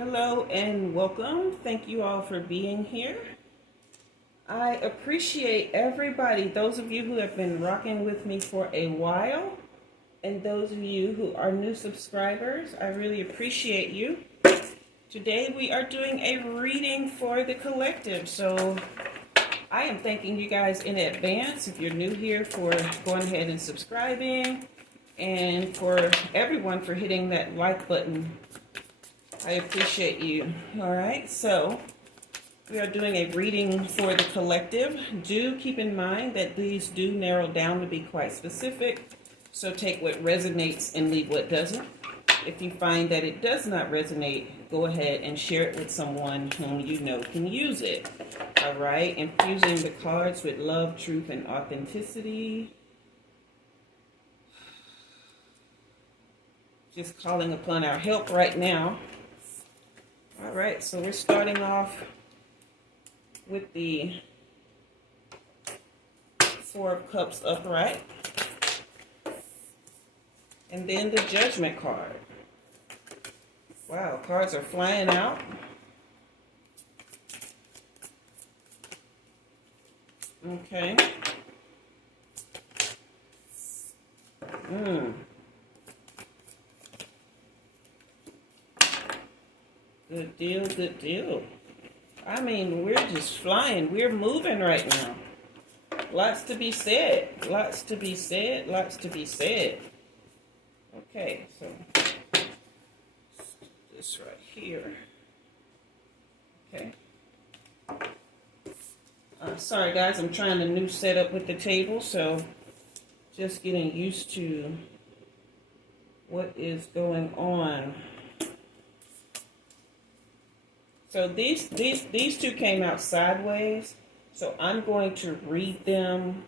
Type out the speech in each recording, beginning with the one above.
Hello and welcome. Thank you all for being here. I appreciate everybody, those of you who have been rocking with me for a while, and those of you who are new subscribers. I really appreciate you. Today we are doing a reading for the collective, so I am thanking you guys in advance if you're new here for going ahead and subscribing, and for everyone for hitting that like button. I appreciate you. All right, so we are doing a reading for the collective. Do keep in mind that these do narrow down to be quite specific, so take what resonates and leave what doesn't. If you find that it does not resonate, go ahead and share it with someone whom you know can use it. All right, infusing the cards with love, truth, and authenticity. Just calling upon our help right now. All right, so we're starting off with the Four of Cups upright, and then the Judgment card. Wow, cards are flying out. Okay. Good deal, good deal. I mean, we're just flying. We're moving right now. Lots to be said. Lots to be said. Lots to be said. Okay, so this right here. Okay. Sorry, guys. I'm trying a new setup with the table, so just getting used to what is going on. So these two came out sideways, so I'm going to read them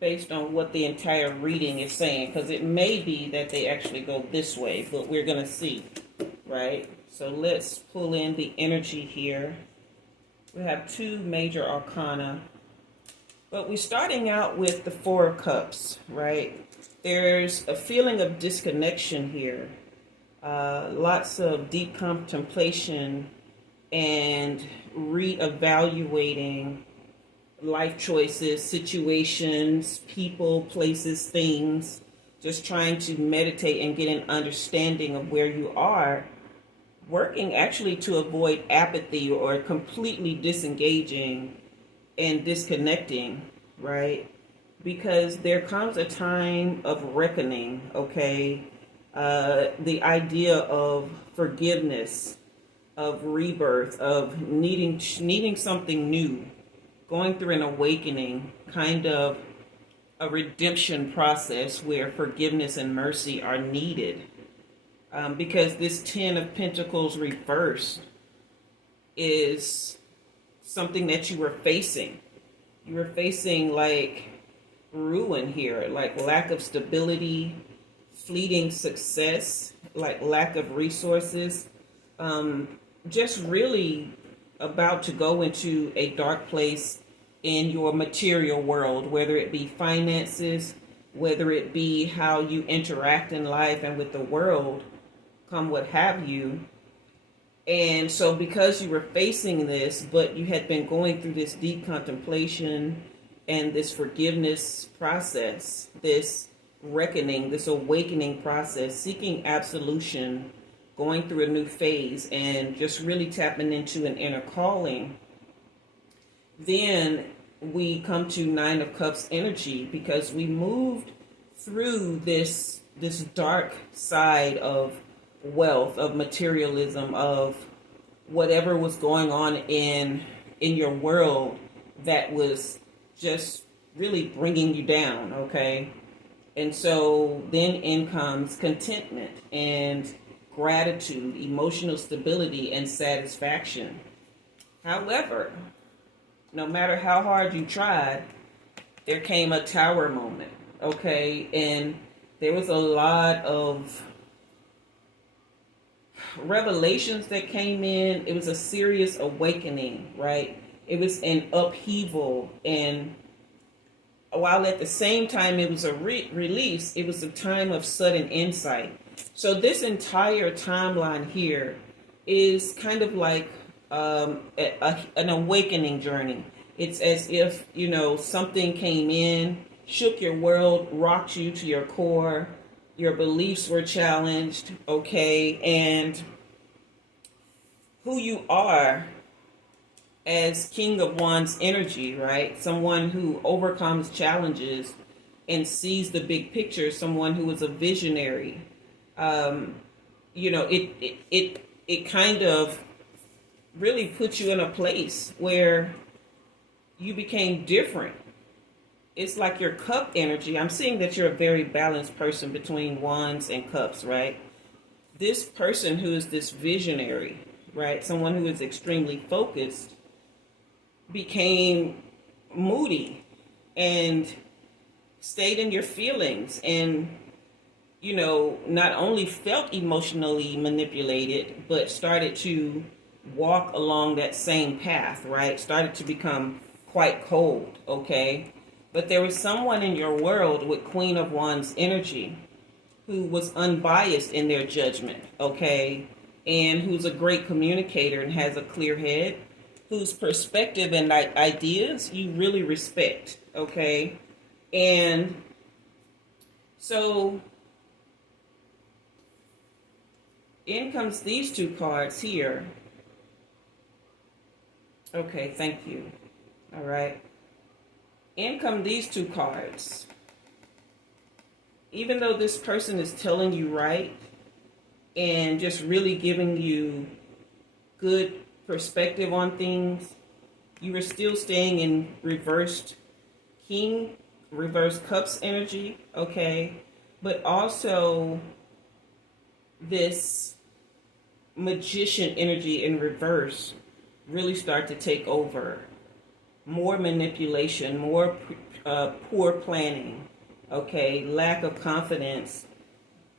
based on what the entire reading is saying, because it may be that they actually go this way, but we're going to see, right? So let's pull in the energy here. We have two major arcana, but we're starting out with the Four of Cups, right? There's a feeling of disconnection here, lots of deep contemplation and reevaluating life choices, situations, people, places, things, just trying to meditate and get an understanding of where you are, working actually to avoid apathy or completely disengaging and disconnecting, right? Because there comes a time of reckoning, okay? The idea of forgiveness, of rebirth, of needing something new, going through an awakening, kind of a redemption process where forgiveness and mercy are needed. Because this Ten of Pentacles reversed is something that you were facing. You were facing like ruin here, like lack of stability, fleeting success, like lack of resources. Just really about to go into a dark place in your material world, whether it be finances, whether it be how you interact in life and with the world, come what have you. And so because you were facing this, but you had been going through this deep contemplation and this forgiveness process, this reckoning, this awakening process, seeking absolution, going through a new phase, and just really tapping into an inner calling, then we come to Nine of Cups energy, because we moved through this dark side of wealth, of materialism, of whatever was going on in your world that was just really bringing you down, okay? And so then in comes contentment and gratitude, emotional stability, and satisfaction. However, no matter how hard you tried, there came a tower moment, okay? And there was a lot of revelations that came in. It was a serious awakening, right? It was an upheaval, and while at the same time it was a release, it was a time of sudden insight. So this entire timeline here is kind of like an awakening journey. It's as if, something came in, shook your world, rocked you to your core, your beliefs were challenged, okay, and who you are as King of Wands energy, right? Someone who overcomes challenges and sees the big picture, someone who is a visionary. It kind of really puts you in a place where you became different. It's like your cup energy. I'm seeing that you're a very balanced person between wands and cups, right? This person who is this visionary, right? Someone who is extremely focused became moody and stayed in your feelings and, not only felt emotionally manipulated, but started to walk along that same path, right? Started to become quite cold, okay? But there was someone in your world with Queen of Wands energy who was unbiased in their judgment, okay? And who's a great communicator and has a clear head, whose perspective and ideas you really respect, okay? And so in comes these two cards here. Okay, thank you. All right. In come these two cards. Even though this person is telling you right and just really giving you good perspective on things, you are still staying in reversed cups energy, okay? But also this magician energy in reverse really start to take over. More manipulation, more poor planning, okay? Lack of confidence.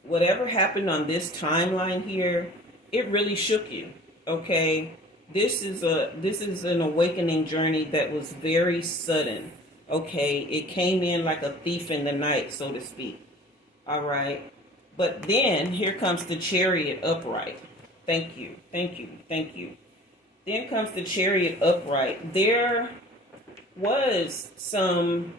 Whatever happened on this timeline here, it really shook you, okay? This is an awakening journey that was very sudden, okay? It came in like a thief in the night, so to speak, all right? But then here comes the Chariot upright. Thank you, thank you, thank you. Then comes the Chariot upright. There was some,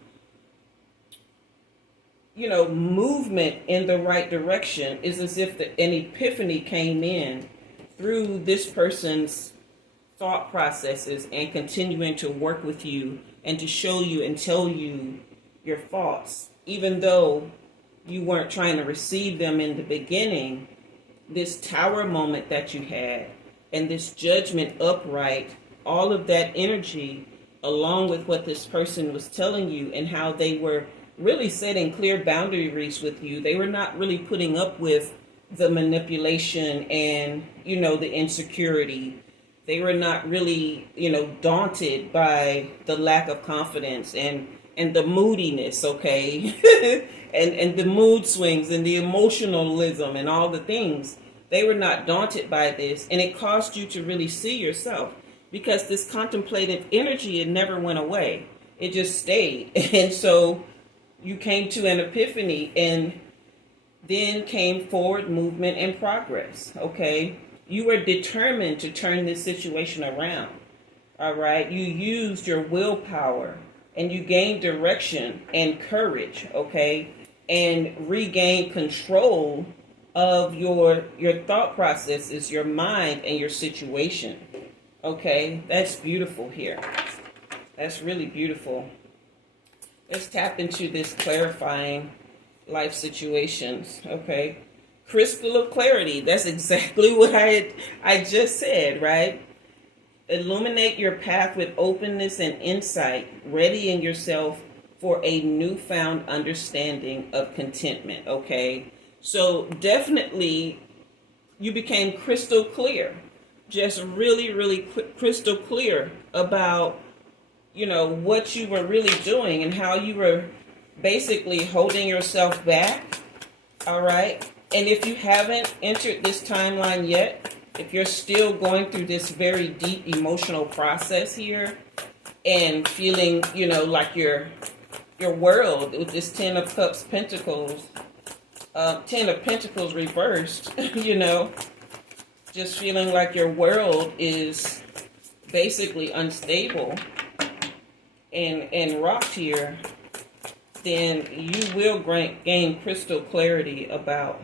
movement in the right direction. It's as if an epiphany came in through this person's thought processes and continuing to work with you and to show you and tell you your thoughts. Even though you weren't trying to receive them in the beginning, this tower moment that you had and this judgment upright, all of that energy, along with what this person was telling you and how they were really setting clear boundaries with you. They were not really putting up with the manipulation and, the insecurity. They were not really, daunted by the lack of confidence and the moodiness, okay? and the mood swings and the emotionalism and all the things. They were not daunted by this, and it caused you to really see yourself, because this contemplative energy, it never went away. It just stayed. And so you came to an epiphany, and then came forward movement and progress, okay? You were determined to turn this situation around, all right? You used your willpower, and you gained direction and courage, okay? And regained control of your thought processes, your mind, and your situation. Okay, that's beautiful here. That's really beautiful. Let's tap into this clarifying life situations. Okay, crystal of clarity. That's exactly what I just said, right? Illuminate your path with openness and insight, readying yourself for a newfound understanding of contentment. Okay, so definitely you became crystal clear. Just really, really crystal clear about, what you were really doing and how you were basically holding yourself back. All right. And if you haven't entered this timeline yet, if you're still going through this very deep emotional process here and feeling, like your world with this Ten of Pentacles reversed, just feeling like your world is basically unstable and rocked here, then you will gain crystal clarity about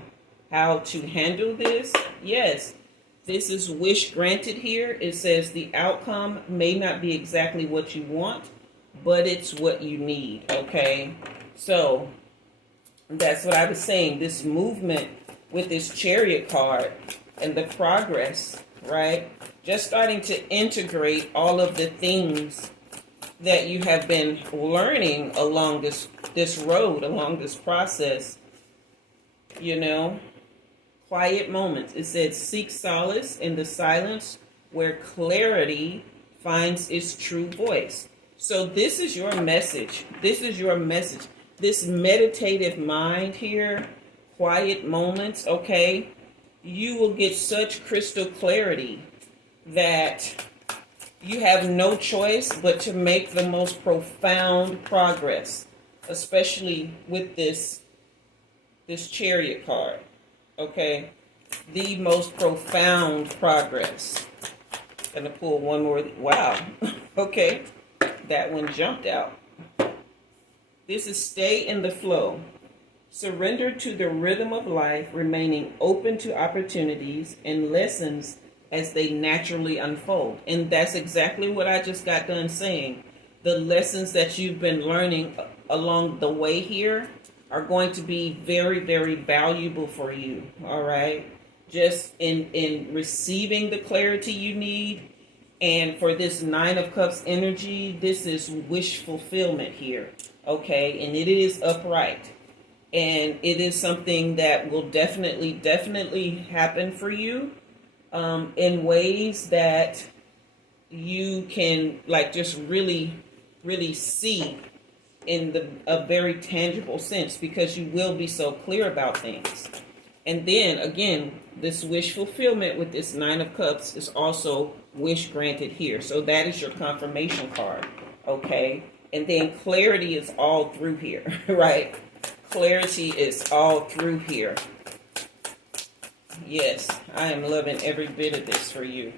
how to handle this. Yes, this is wish granted here. It says the outcome may not be exactly what you want, but it's what you need, okay? So that's what I was saying. This movement with this Chariot card and the progress, right? Just starting to integrate all of the things that you have been learning along this road, along this process, you know. Quiet moments. It said, seek solace in the silence where clarity finds its true voice. So this is your message. This is your message. This meditative mind here, quiet moments, okay? You will get such crystal clarity that you have no choice but to make the most profound progress, especially with this Chariot card, okay? The most profound progress. Gonna pull one more. Wow. Okay, that one jumped out. This is stay in the flow. Surrender to the rhythm of life, remaining open to opportunities and lessons as they naturally unfold. And that's exactly what I just got done saying. The lessons that you've been learning along the way here are going to be very, very valuable for you, all right? Just in receiving the clarity you need. And for this Nine of Cups energy, this is wish fulfillment here, okay? And it is upright. And it is something that will definitely happen for you in ways that you can like just really see in a very tangible sense, because you will be so clear about things. And then again, this wish fulfillment with this Nine of Cups is also wish granted here. So that is your confirmation card, okay? And then clarity is all through here, right? Clarity is all through here. Yes, I am loving every bit of this for you.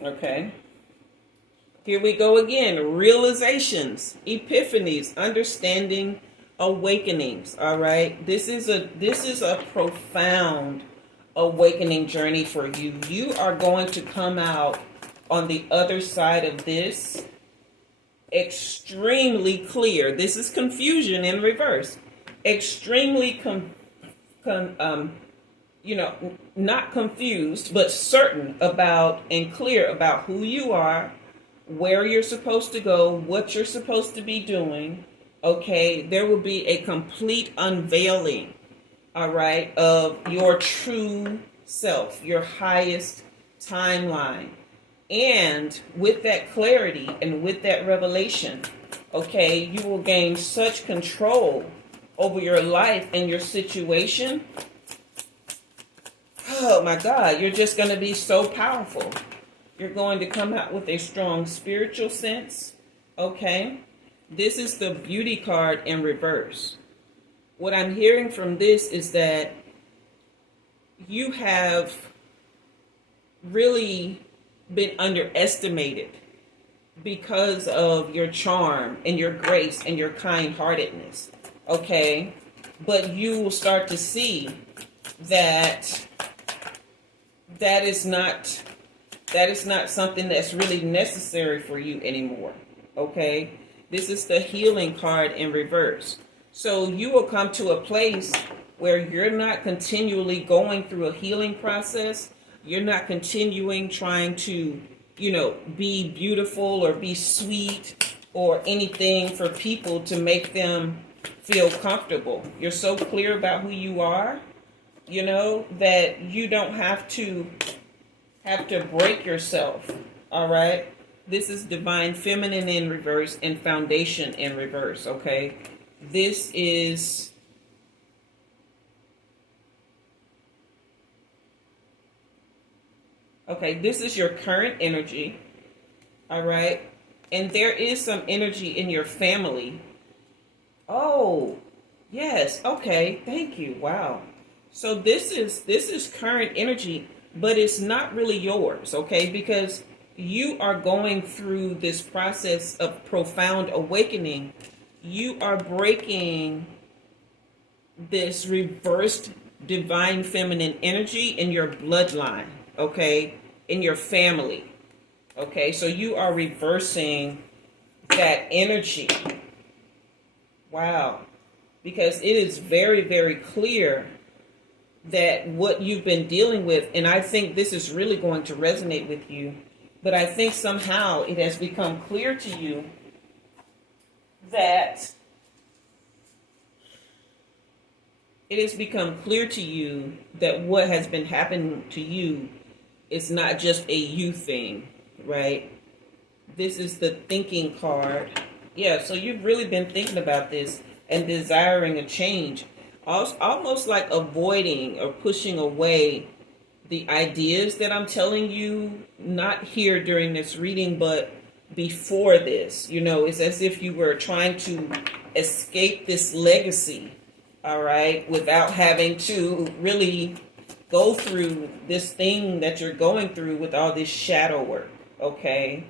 Okay. Here we go again. Realizations, epiphanies, understanding, awakenings. All right. This is a profound awakening journey for you. You are going to come out on the other side of this extremely clear. This is confusion in reverse. Extremely not confused, but certain about and clear about who you are, where you're supposed to go, what you're supposed to be doing. Okay, there will be a complete unveiling, all right, of your true self, your highest timeline. And with that clarity and with that revelation, okay, you will gain such control over your life and your situation. Oh my God, you're just going to be so powerful. You're going to come out with a strong spiritual sense. Okay. This is the beauty card in reverse. What I'm hearing from this is that you have really been underestimated because of your charm and your grace and your kind-heartedness. Okay. But you will start to see that that is not something that's really necessary for you anymore. Okay. This is the healing card in reverse. So you will come to a place where you're not continually going through a healing process. You're not continuing trying to, be beautiful or be sweet or anything for people to make them feel comfortable. You're so clear about who you are, that you don't have to break yourself. All right. This is divine feminine in reverse and foundation in reverse. Okay. This is your current energy. All right. And there is some energy in your family. Oh, yes. Okay. Thank you. Wow. So this is current energy. but it's not really yours, okay? Because you are going through this process of profound awakening. You are breaking this reversed divine feminine energy in your bloodline, okay? In your family, okay? So you are reversing that energy. Wow. Because it is very, very clear that what you've been dealing with, and I think this is really going to resonate with you, but I think somehow it has become clear to you that what has been happening to you is not just a you thing, right? This is the thinking card. Yeah, so you've really been thinking about this and desiring a change. Almost like avoiding or pushing away the ideas that I'm telling you, not here during this reading, but before this. You know, it's as if you were trying to escape this legacy, all right, without having to really go through this thing that you're going through with all this shadow work, okay?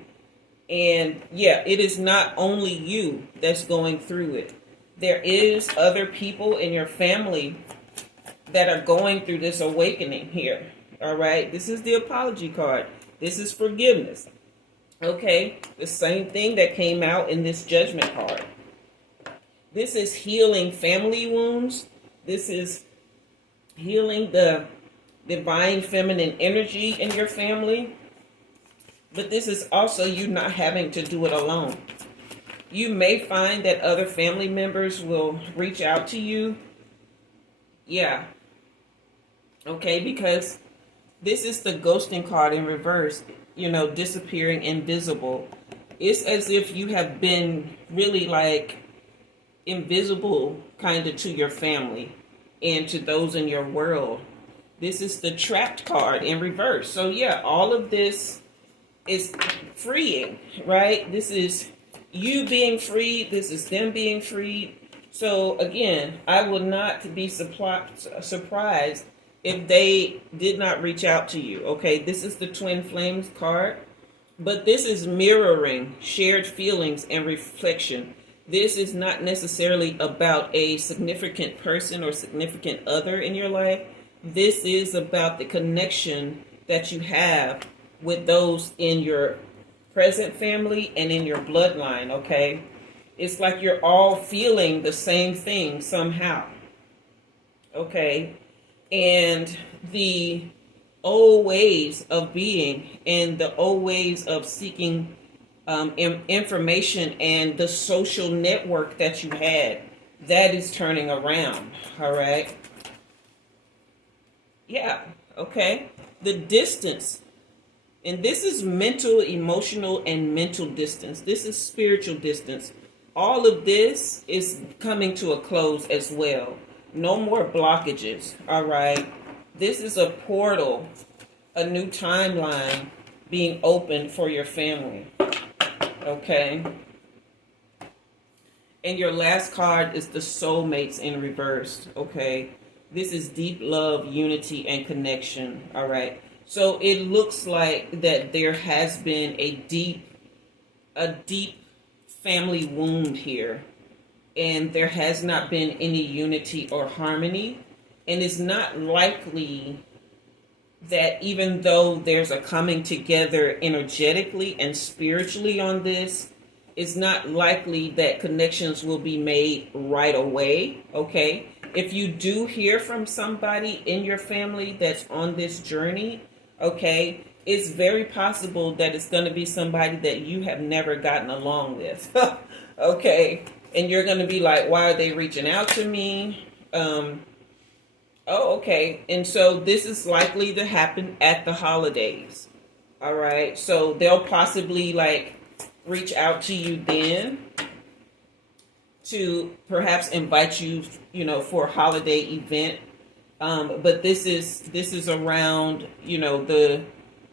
And yeah, it is not only you that's going through it. There is other people in your family that are going through this awakening here, all right? This is the apology card. This is forgiveness, okay? The same thing that came out in this judgment card. This is healing family wounds. This is healing the divine feminine energy in your family. But this is also you not having to do it alone. You may find that other family members will reach out to you. Yeah. Okay, because this is the ghosting card in reverse, you know, disappearing invisible. It's as if you have been really like invisible kind of to your family and to those in your world. This is the trapped card in reverse. So yeah, all of this is freeing, right? This is you being freed. This is them being freed. So again, I will not be surprised if they did not reach out to you. Okay, this is the Twin Flames card, but this is mirroring shared feelings and reflection. This is not necessarily about a significant person or significant other in your life. This is about the connection that you have with those in your present family and in your bloodline, okay? It's like you're all feeling the same thing somehow, okay? And the old ways of being and the old ways of seeking information and the social network that you had, that is turning around, all right? Yeah, okay. The distance, and this is mental, emotional, and mental distance. This is spiritual distance. All of this is coming to a close as well. No more blockages, all right? This is a portal, a new timeline being opened for your family. Okay. And your last card is the soulmates in reverse. Okay. This is deep love, unity, and connection. All right. So it looks like that there has been a deep family wound here. And there has not been any unity or harmony. And it's not likely that even though there's a coming together energetically and spiritually on this, it's not likely that connections will be made right away, okay? If you do hear from somebody in your family that's on this journey, okay, it's very possible that it's going to be somebody that you have never gotten along with, okay? And you're going to be like, why are they reaching out to me? Oh, okay. And so this is likely to happen at the holidays. All right. So they'll possibly like reach out to you then to perhaps invite you, you know, for a holiday event. But this is around, you know, the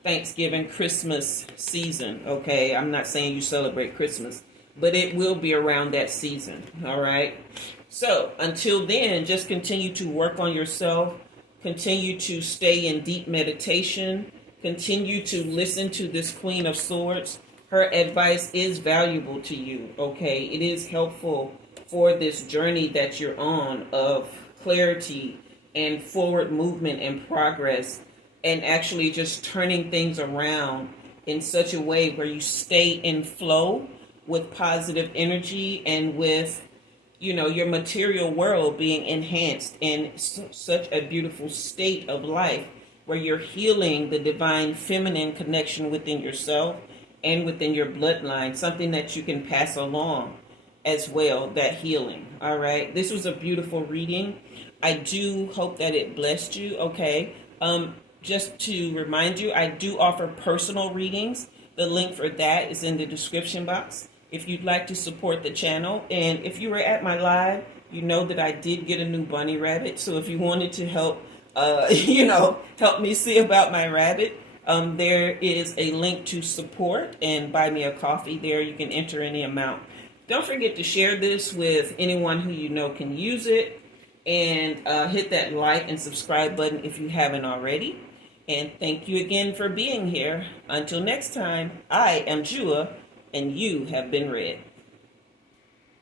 Thanksgiving, Christmas season. Okay. I'm not saying you celebrate Christmas, but it will be around that season. All right. So until then, just continue to work on yourself. Continue to stay in deep meditation. Continue to listen to this Queen of Swords. Her advice is valuable to you, okay? It is helpful for this journey that you're on of clarity and forward movement and progress, and actually just turning things around in such a way where you stay in flow with positive energy and with, you know, your material world being enhanced in such a beautiful state of life where you're healing the divine feminine connection within yourself and within your bloodline, something that you can pass along as well, that healing. All right. This was a beautiful reading. I do hope that it blessed you. Okay. Just to remind you, I do offer personal readings. The link for that is in the description box if you'd like to support the channel. And if you were at my live, you know that I did get a new bunny rabbit. So if you wanted to help, help me see about my rabbit, there is a link to support and buy me a coffee there. You can enter any amount. Don't forget to share this with anyone who you know can use it. And hit that like and subscribe button if you haven't already. And thank you again for being here. Until next time, I am Jua, and you have been read.